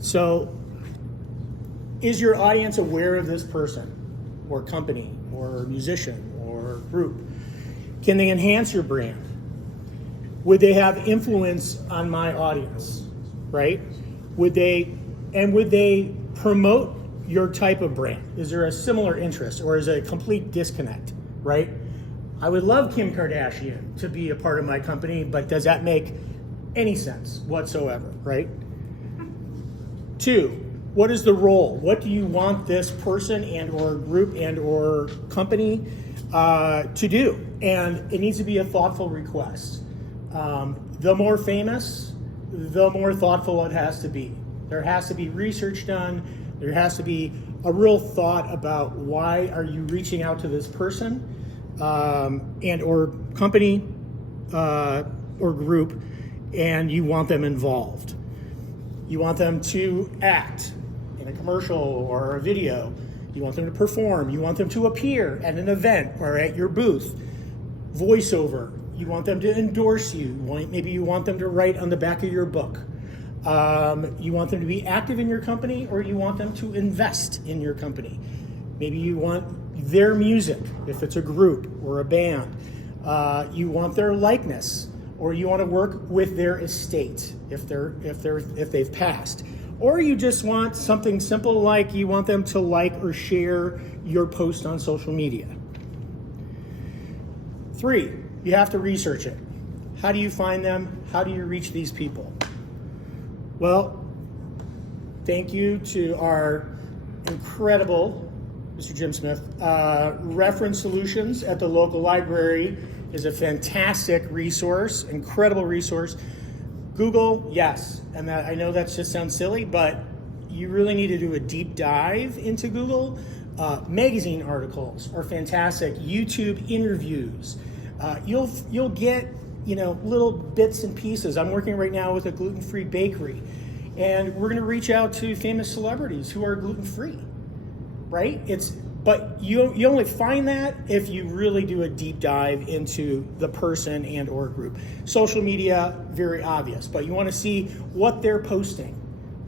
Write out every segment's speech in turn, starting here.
So, is your audience aware of this person or company or musician or group? Can they enhance your brand? Would they have influence on my audience, right? Would they promote your type of brand? Is there a similar interest, or is it a complete disconnect, right? I would love Kim Kardashian to be a part of my company, but does that make any sense whatsoever, right? 2, what is the role? What do you want this person and or group and or company to do? And it needs to be a thoughtful request. The more famous, the more thoughtful it has to be. There has to be research done. There has to be a real thought about why are you reaching out to this person and or company or group, and you want them involved. You want them to act in a commercial or a video. You want them to perform. You want them to appear at an event or at your booth. Voiceover. You want them to endorse you. Maybe you want them to write on the back of your book. You want them to be active in your company, or you want them to invest in your company. Maybe you want their music, if it's a group or a band. You want their likeness, or you want to work with their estate if they've passed. Or you just want something simple like you want them to like or share your post on social media. 3, you have to research it. How do you find them? How do you reach these people? Well, thank you to our incredible Mr. Jim Smith. Reference Solutions at the local library is a fantastic resource, incredible resource. Google, yes, and that, I know that just sounds silly, but you really need to do a deep dive into Google. Magazine articles are fantastic. YouTube interviews. You'll get little bits and pieces. I'm working right now with a gluten-free bakery, and we're going to reach out to famous celebrities who are gluten-free, right? But you only find that if you really do a deep dive into the person and or group. Social media, very obvious, but you want to see what they're posting.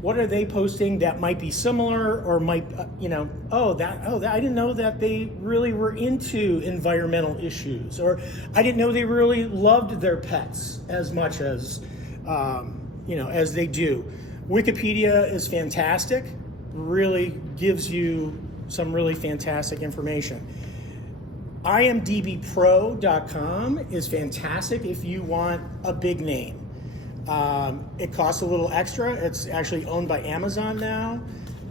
What are they posting that might be similar, or might, I didn't know that they really were into environmental issues, or I didn't know they really loved their pets as much as, as they do. Wikipedia is fantastic, really gives you some really fantastic information. IMDbPro.com is fantastic if you want a big name. It costs a little extra. It's actually owned by Amazon now,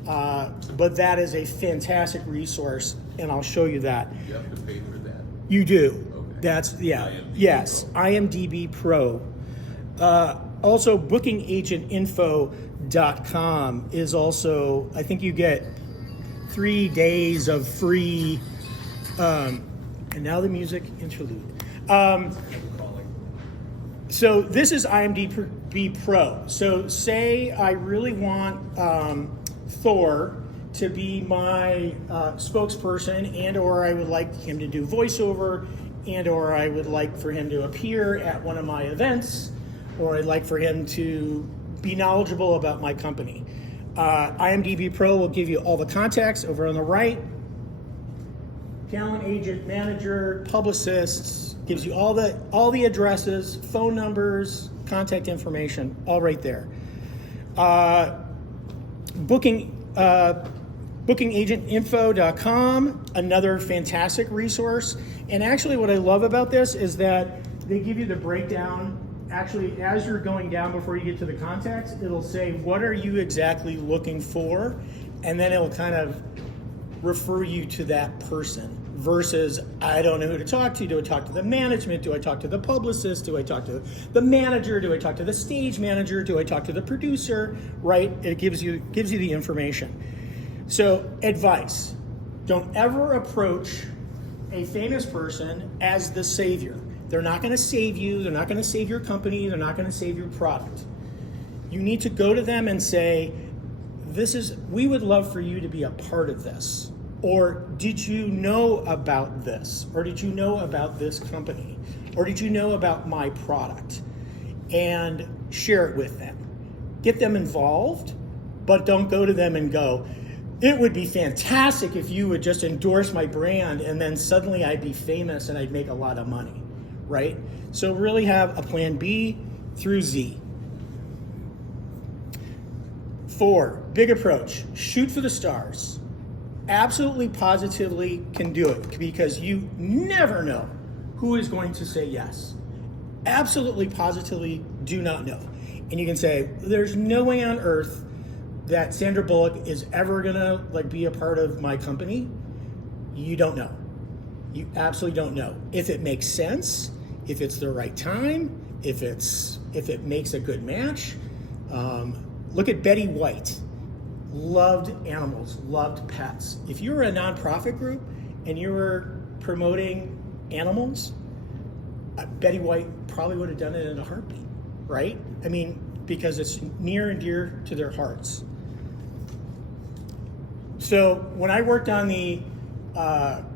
but that is a fantastic resource, and I'll show you that. You have to pay for that. You do. Okay. That's, yeah. IMDb Yes, Pro. IMDb Pro. Also, bookingagentinfo.com is also, I think you get 3 days of free, and now the music interlude. So this is IMDb Pro. So say I really want Thor to be my spokesperson, and or I would like him to do voiceover, and or I would like for him to appear at one of my events, or I'd like for him to be knowledgeable about my company. IMDb Pro will give you all the contacts over on the right. Talent agent, manager, publicists, gives you all the addresses, phone numbers, contact information, all right there. Bookingagentinfo.com, another fantastic resource. And actually what I love about this is that they give you the breakdown. Actually, as you're going down before you get to the contacts, it'll say, what are you exactly looking for? And then it'll kind of refer you to that person versus, I don't know who to talk to. Do I talk to the management? Do I talk to the publicist? Do I talk to the manager? Do I talk to the stage manager? Do I talk to the producer? Right? It gives you the information. So, advice. Don't ever approach a famous person as the savior. They're not going to save you. They're not going to save your company. They're not going to save your product. You need to go to them and say, we would love for you to be a part of this. Or did you know about this? Or did you know about this company? Or did you know about my product? And share it with them. Get them involved, but don't go to them and go, it would be fantastic if you would just endorse my brand, and then suddenly I'd be famous and I'd make a lot of money, right? So really have a plan B through Z. 4, big approach, shoot for the stars. Absolutely, positively can do it, because you never know who is going to say yes. Absolutely, positively do not know. And you can say, there's no way on earth that Sandra Bullock is ever gonna be a part of my company. You don't know. You absolutely don't know. If it makes sense, if it's the right time, if it makes a good match. Look at Betty White. Loved animals, loved pets. If you were a nonprofit group and you were promoting animals, Betty White probably would have done it in a heartbeat, right? I mean, because it's near and dear to their hearts. So when I worked on the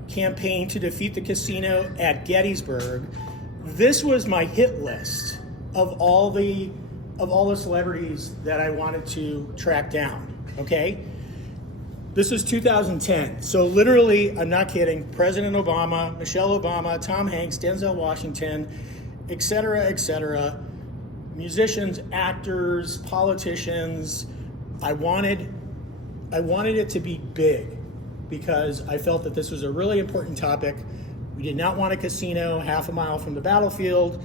campaign to defeat the casino at Gettysburg, this was my hit list of all the celebrities that I wanted to track down. Okay? This was 2010. So literally, I'm not kidding, President Obama, Michelle Obama, Tom Hanks, Denzel Washington, et cetera, musicians, actors, politicians. I wanted it to be big because I felt that this was a really important topic. We did not want a casino half a mile from the battlefield.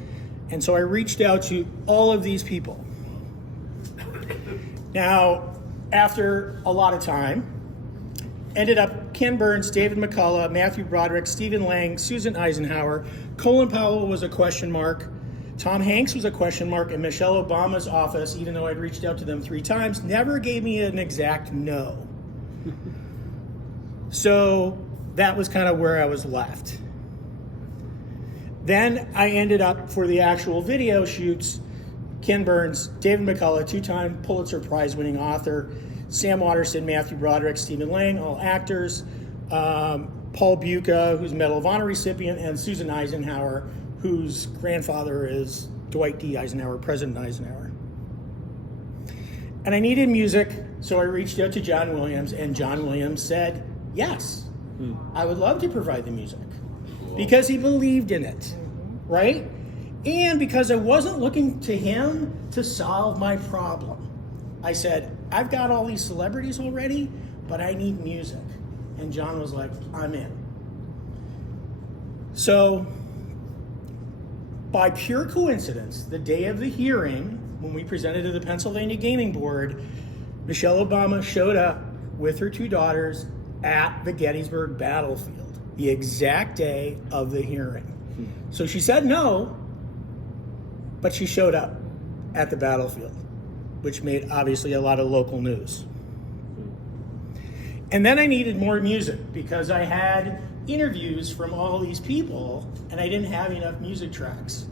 And so I reached out to all of these people. Now, after a lot of time, ended up Ken Burns, David McCullough, Matthew Broderick, Stephen Lang, Susan Eisenhower. Colin Powell was a question mark. Tom Hanks was a question mark. And Michelle Obama's office, even though I'd reached out to them 3 times, never gave me an exact no. So that was kind of where I was left. Then I ended up, for the actual video shoots, Ken Burns, David McCullough, 2-time Pulitzer Prize winning author, Sam Waterston, Matthew Broderick, Stephen Lang, all actors, Paul Buca, who's a Medal of Honor recipient, and Susan Eisenhower, whose grandfather is Dwight D. Eisenhower, President Eisenhower. And I needed music, so I reached out to John Williams, and John Williams said, yes, I would love to provide the music. Because he believed in it, right? And because I wasn't looking to him to solve my problem. I said, I've got all these celebrities already, but I need music. And John was like, I'm in. So, by pure coincidence, the day of the hearing, when we presented to the Pennsylvania Gaming Board, Michelle Obama showed up with her 2 daughters at the Gettysburg battlefield, the exact day of the hearing. So she said no, but she showed up at the battlefield, which made obviously a lot of local news. And then I needed more music because I had interviews from all these people and I didn't have enough music tracks.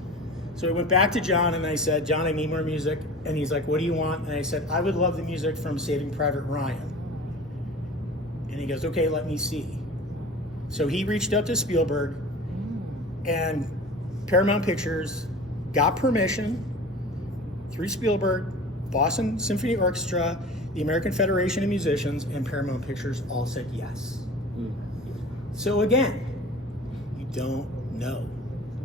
So I went back to John and I said, John, I need more music. And he's like, what do you want? And I said, I would love the music from Saving Private Ryan. And he goes, okay, let me see. So he reached out to Spielberg and Paramount Pictures got permission through Spielberg, Boston Symphony Orchestra, the American Federation of Musicians, and Paramount Pictures all said yes. So again, you don't know.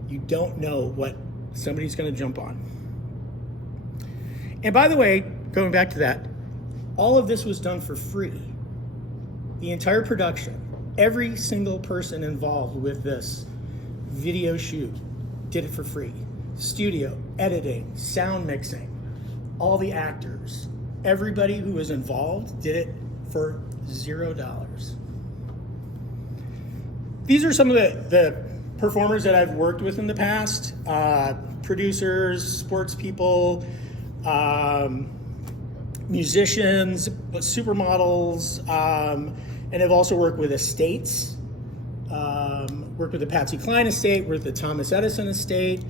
You don't know what somebody's going to jump on. And by the way, going back to that, all of this was done for free. The entire production, every single person involved with this video shoot did it for free. Studio, editing, sound mixing, all the actors, everybody who was involved did it for $0. These are some of the performers that I've worked with in the past, producers, sports people, musicians, supermodels, and I've also worked with estates, worked with the Patsy Cline estate, worked with the Thomas Edison estate,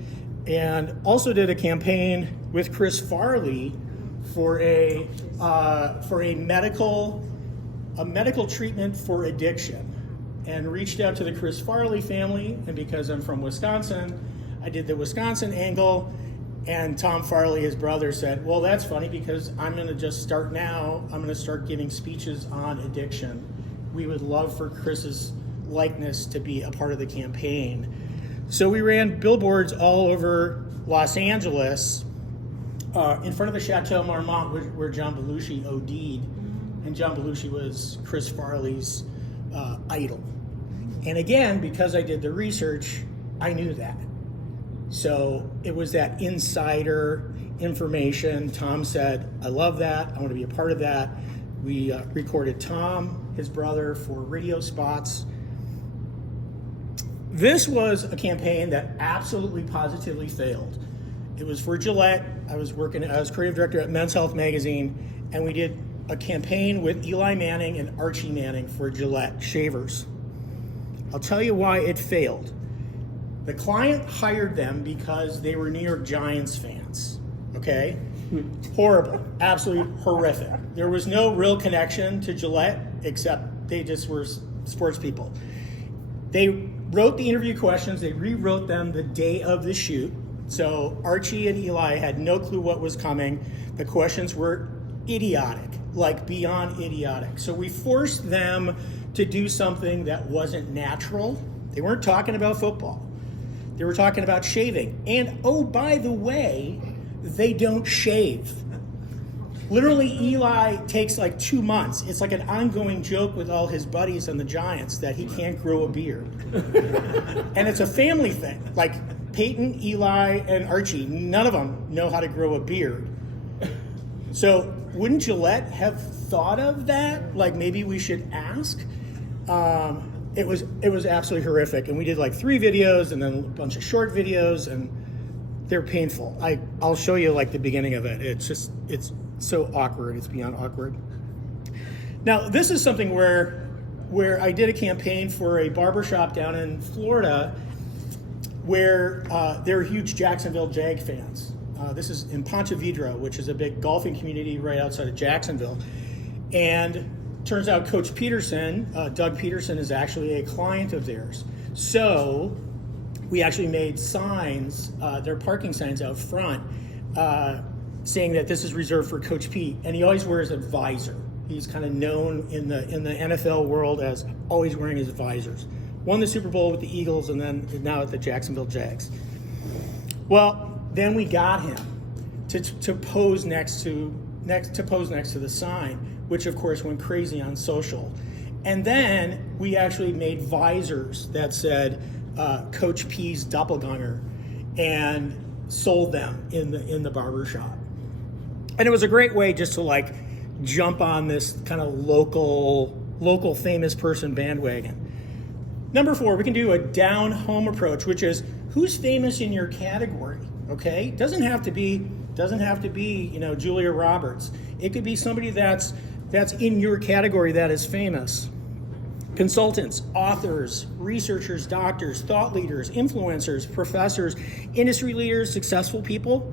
and also did a campaign with Chris Farley for a medical treatment for addiction, and reached out to the Chris Farley family. And because I'm from Wisconsin, I did the Wisconsin angle, And Tom Farley, his brother, said, well, that's funny because I'm going to just start now. I'm going to start giving speeches on addiction. We would love for Chris's likeness to be a part of the campaign. So we ran billboards all over Los Angeles in front of the Chateau Marmont where John Belushi OD'd. And John Belushi was Chris Farley's idol. And again, because I did the research, I knew that. So it was that insider information. Tom said, I love that. I want to be a part of that. We recorded Tom, his brother, for radio spots. This was a campaign that absolutely positively failed. It was for Gillette. I was creative director at Men's Health magazine, and we did a campaign with Eli Manning and Archie Manning for Gillette shavers. I'll tell you why it failed. The client hired them because they were New York Giants fans, okay? Horrible, absolutely horrific. There was no real connection to Gillette except they just were sports people. They wrote the interview questions, they rewrote them the day of the shoot. So Archie and Eli had no clue what was coming. The questions were idiotic, like beyond idiotic. So we forced them to do something that wasn't natural. They weren't talking about football. They were talking about shaving. And oh, by the way, they don't shave. Literally, Eli takes like 2 months. It's like an ongoing joke with all his buddies on the Giants that he can't grow a beard. And it's a family thing. Like Peyton, Eli, and Archie, none of them know how to grow a beard. So wouldn't Gillette have thought of that? Like maybe we should ask? It was absolutely horrific. And we did like 3 videos and then a bunch of short videos, and they're painful. I'll show you like the beginning of it. It's so awkward. It's beyond awkward. Now, this is something where I did a campaign for a barbershop down in Florida where they're huge Jacksonville Jag fans. This is in Ponte Vedra, which is a big golfing community right outside of Jacksonville. And turns out Coach Peterson, Doug Peterson, is actually a client of theirs. So we actually made signs, their parking signs out front, saying that this is reserved for Coach Pete. And he always wears a visor. He's kind of known in the NFL world as always wearing his visors. Won the Super Bowl with the Eagles and then now at the Jacksonville Jags. Well, then we got him to pose next to the sign, which of course went crazy on social. And then we actually made visors that said Coach P's doppelganger and sold them in the barbershop. And it was a great way just to like jump on this kind of local famous person bandwagon. Number 4, we can do a down home approach, which is who's famous in your category, okay? Doesn't have to be, Julia Roberts. It could be somebody that's in your category that is famous. Consultants, authors, researchers, doctors, thought leaders, influencers, professors, industry leaders, successful people.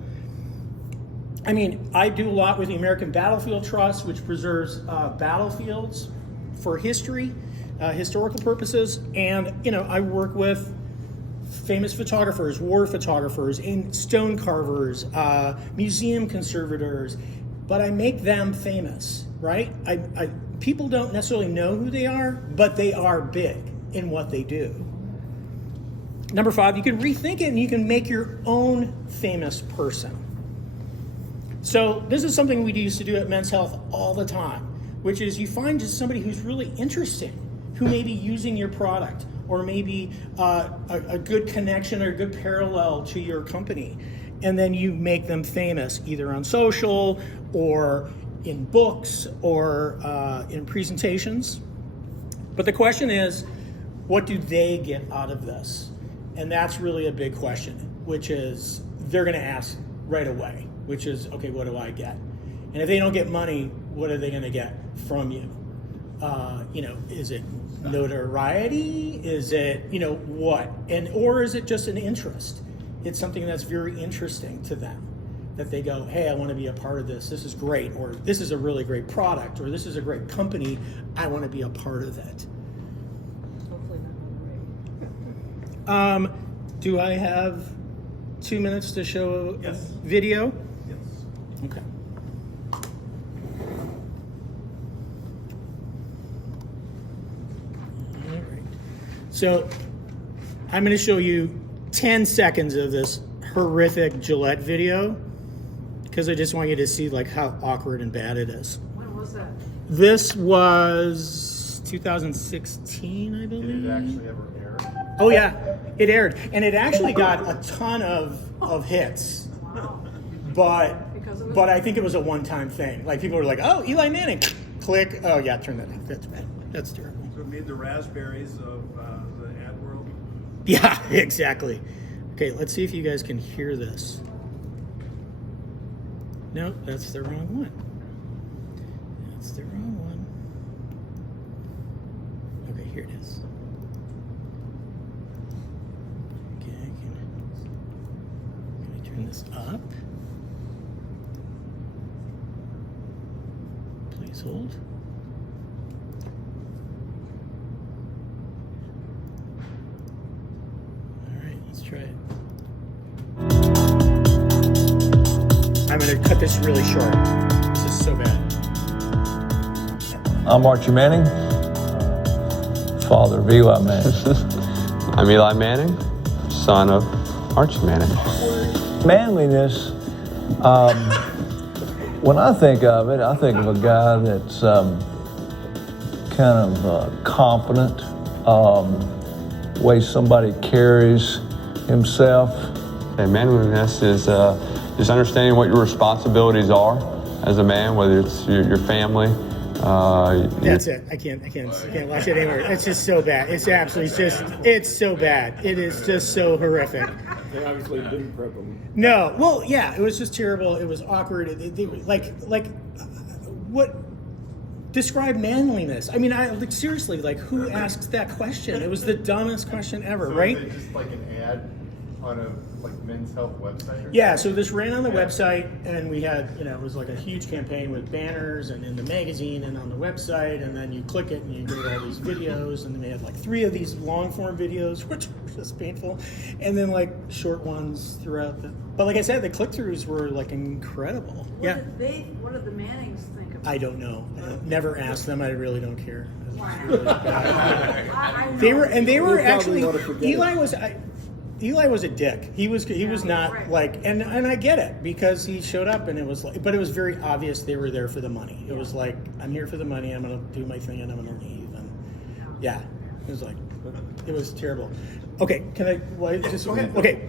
I mean, I do a lot with the American Battlefield Trust, which preserves battlefields for history, historical purposes. And, I work with famous photographers, war photographers, and stone carvers, museum conservators, but I make them famous, right? People don't necessarily know who they are, but they are big in what they do. Number 5, you can rethink it and you can make your own famous person. So this is something we used to do at Men's Health all the time, which is you find just somebody who's really interesting, who may be using your product, or maybe a good connection or a good parallel to your company. And then you make them famous, either on social or in books or in presentations. But the question is, what do they get out of this? And that's really a big question, which is they're going to ask right away, which is, okay, what do I get? And if they don't get money, what are they going to get from you? Is it notoriety? Is it, what? Or is it just an interest? It's something that's very interesting to them, that they go, hey, I want to be a part of this. This is great. Or this is a really great product. Or this is a great company. I want to be a part of it. Hopefully not great. Do I have 2 minutes to show a video? Yes. Okay. All right. So I'm going to show you 10 seconds of this horrific Gillette video because I just want you to see like how awkward and bad it is. When was that? This was 2016, I believe. Did it actually ever air? Oh yeah, it aired, and it actually got a ton of hits. Wow. But I think it was a one-time thing. Like people were like, "Oh, Eli Manning," click. Oh yeah, turn that off. That's bad. That's terrible. So it made the raspberries of the ad world. Yeah, exactly. Okay, let's see if you guys can hear this. Nope, that's the wrong one. That's the wrong one. Okay, here it is. Okay, can I turn this up? Please hold. All right, let's try it. I'm going to cut this really short. This is so bad. I'm Archie Manning, father of Eli Manning. I'm Eli Manning, son of Archie Manning. Manliness, when I think of it, I think of a guy that's kind of confident, way somebody carries himself. And manliness is just understanding what your responsibilities are as a man, whether it's your family. That's it. I can't watch it anymore. It's just so bad. It's absolutely it's so bad. It is just so horrific. They obviously didn't prep them. No, well, yeah, it was just terrible. It was awkward. What describe manliness? I mean, seriously, like who asks that question? It was the dumbest question ever, So right? is it just like an ad on a Men's Health website? Yeah, so this ran on the website, and we had, it was like a huge campaign with banners and in the magazine and on the website, and then you click it and you get all these videos, and then they had like 3 of these long form videos, which were just painful, and then like short ones throughout the. But like I said, the click throughs were like incredible. What did the Mannings think of it? I don't know. I never asked them. I really don't care. It was Wow. really bad. I They were We'll actually. probably wanna forget Eli was a dick. He was not right. like, and I get it because he showed up and it was like, but it was very obvious they were there for the money. It was like, I'm here for the money. I'm gonna do my thing and I'm gonna leave. And yeah, it was like, it was terrible. Okay, can I? Okay,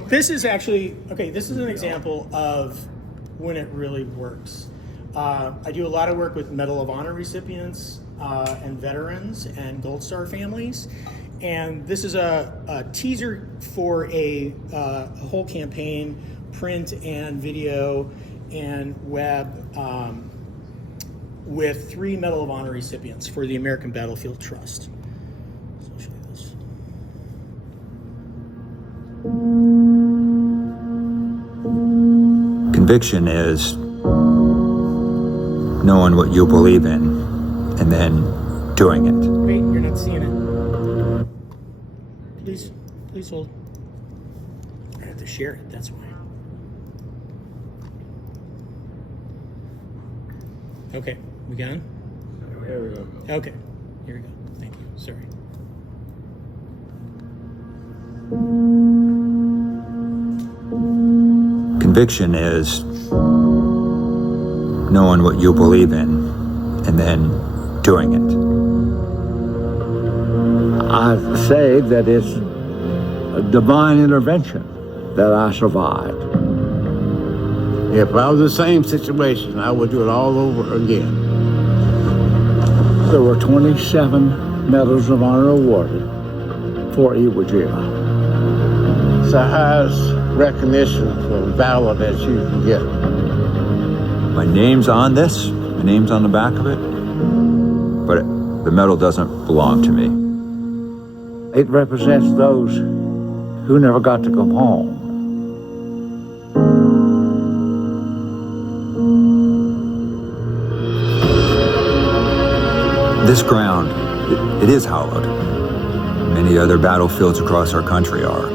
this is an example of when it really works. I do a lot of work with Medal of Honor recipients and veterans and Gold Star families. And this is a teaser for a whole campaign, print and video and web, with 3 Medal of Honor recipients for the American Battlefield Trust. So I'll show you this. Conviction is knowing what you believe in and then doing it. Wait, you're not seeing it. Please hold. I have to share it, that's why. Okay, we got it? There we go. Okay, here we go. Thank you. Sorry. Conviction is knowing what you believe in and then doing it. I say that it's a divine intervention that I survived. If I was in the same situation, I would do it all over again. There were 27 Medals of Honor awarded for Iwo Jima. It's the highest recognition for valor that you can get. My name's on this, my name's on the back of it, but the medal doesn't belong to me. It represents those who never got to come home. This ground, it is hallowed. Many other battlefields across our country are.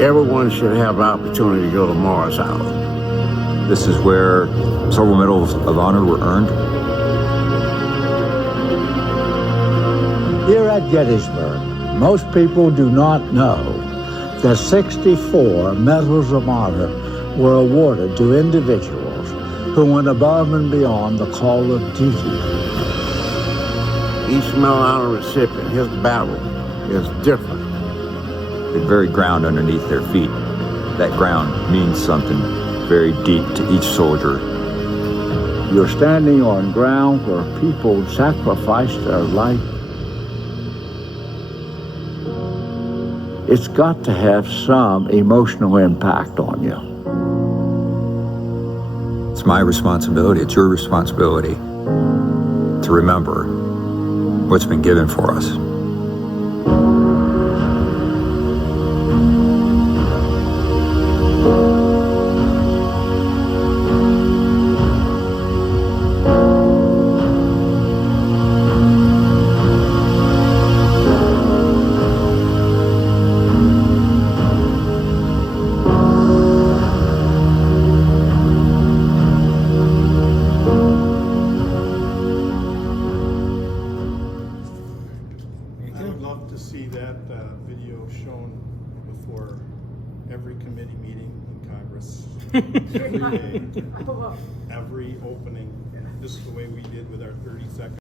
Everyone should have the opportunity to go to Morris Island. This is where several medals of honor were earned. Here at Gettysburg, most people do not know that 64 Medals of Honor were awarded to individuals who went above and beyond the call of duty. Each Medal of Honor recipient, his battle is different. The very ground underneath their feet, that ground means something very deep to each soldier. You're standing on ground where people sacrificed their life. It's got to have some emotional impact on you. It's my responsibility, it's your responsibility to remember what's been given for us. I would love to see that video shown before every committee meeting in Congress. Every day, every opening, just the way we did with our 30-second